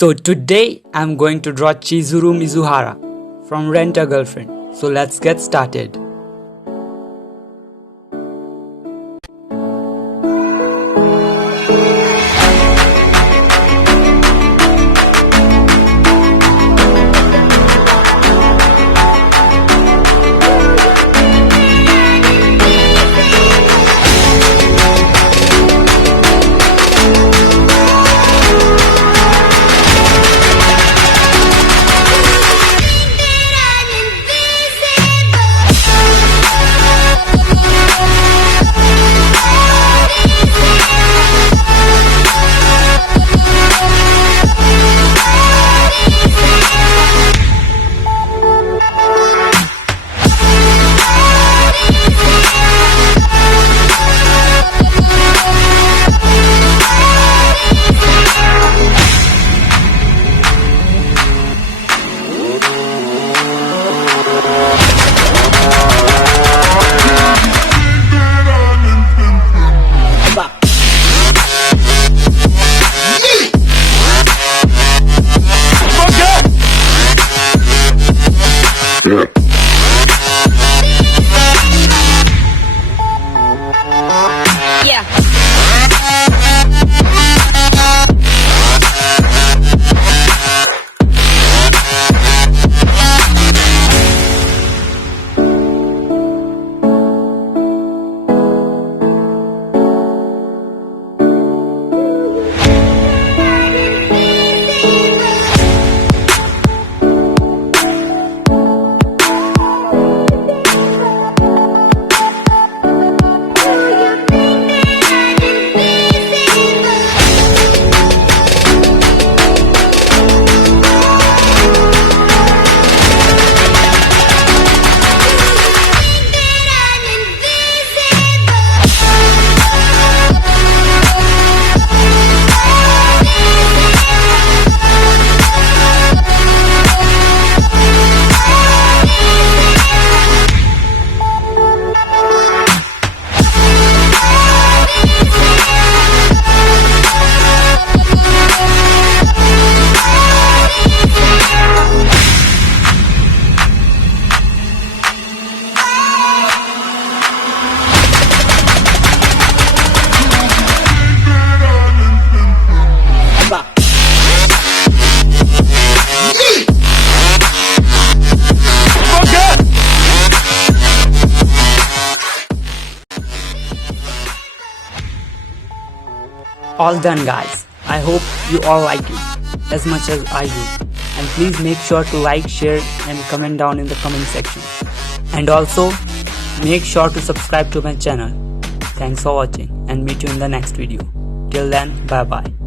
So today I'm going to draw Chizuru Mizuhzara from Rent a Girlfriend. So let's get started. Yeah. All done, guys. I hope you all like it as much as I do. And please make sure to like, share and comment down in the comment section. And also make sure to subscribe to my channel. Thanks for watching and meet you in the next video. Till then, bye bye.